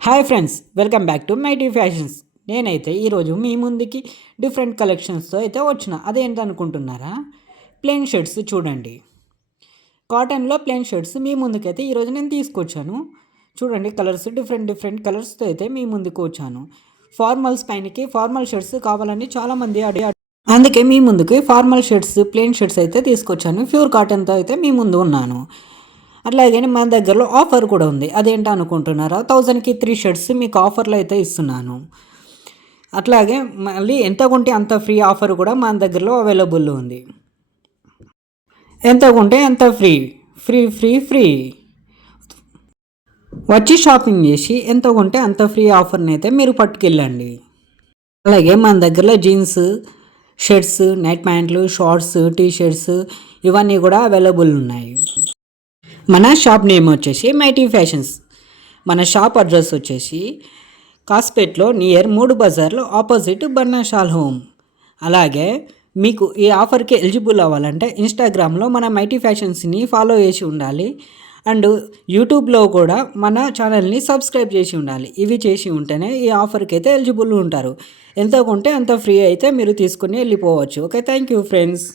Hi friends, welcome back to mighty fashions. నేనైతే ఈరోజు మీ ముందుకి డిఫరెంట్ కలెక్షన్స్తో అయితే వచ్చిన. అదేంటనుకుంటున్నారా? ప్లెయిన్ షర్ట్స్ చూడండి. కాటన్లో ప్లెయిన్ షర్ట్స్ మీ ముందుకైతే ఈరోజు నేను తీసుకొచ్చాను. చూడండి, కలర్స్ డిఫరెంట్ కలర్స్తో అయితే మీ ముందుకు వచ్చాను. ఫార్మల్స్ పైనకి ఫార్మల్ షర్ట్స్ కావాలని చాలామంది అందుకే మీ ముందుకి ఫార్మల్ షర్ట్స్ ప్లెయిన్ షర్ట్స్ అయితే తీసుకొచ్చాను. ప్యూర్ కాటన్తో అయితే మీ ముందు ఉన్నాను. అట్లాగే మన దగ్గరలో ఆఫర్ కూడా ఉంది. అదేంటో అనుకుంటున్నారా? 1000కి 3 షర్ట్స్ మీకు ఆఫర్లో అయితే ఇస్తున్నాను. అట్లాగే మళ్ళీ ఎంత కొంటే అంత ఫ్రీ ఆఫర్ కూడా మన దగ్గరలో అవైలబుల్ ఉంది. ఎంత కొంటే అంత ఫ్రీ ఫ్రీ ఫ్రీ ఫ్రీ వచ్చి షాపింగ్ చేసి ఎంత కొంటే అంత ఫ్రీ ఆఫర్ని అయితే మీరు పట్టుకెళ్ళండి. అలాగే మన దగ్గరలో జీన్స్, షర్ట్స్, నైట్ ప్యాంట్లు, షార్ట్స్, టీ షర్ట్స్ ఇవన్నీ కూడా అవైలబుల్ ఉన్నాయి. మన షాప్ నేమ్ వచ్చేసి మైటీ ఫ్యాషన్స్. మన షాప్ అడ్రస్ వచ్చేసి కాస్పేట్లో నియర్ 3 బజార్లో ఆపోజిట్ బర్నాషాల్ హోమ్. అలాగే మీకు ఈ ఆఫర్కి ఎలిజిబుల్ అవ్వాలంటే ఇన్స్టాగ్రామ్లో మన మైటీ ఫ్యాషన్స్ని ఫాలో చేసి ఉండాలి. అండ్ యూట్యూబ్లో కూడా మన ఛానల్ని సబ్స్క్రైబ్ చేసి ఉండాలి. ఇవి చేసి ఉంటేనే ఈ ఆఫర్కి అయితే ఎలిజిబుల్ ఉంటారు. ఎంత కొంటే అంత ఫ్రీ అయితే మీరు తీసుకుని వెళ్ళిపోవచ్చు. Okay, thank you friends.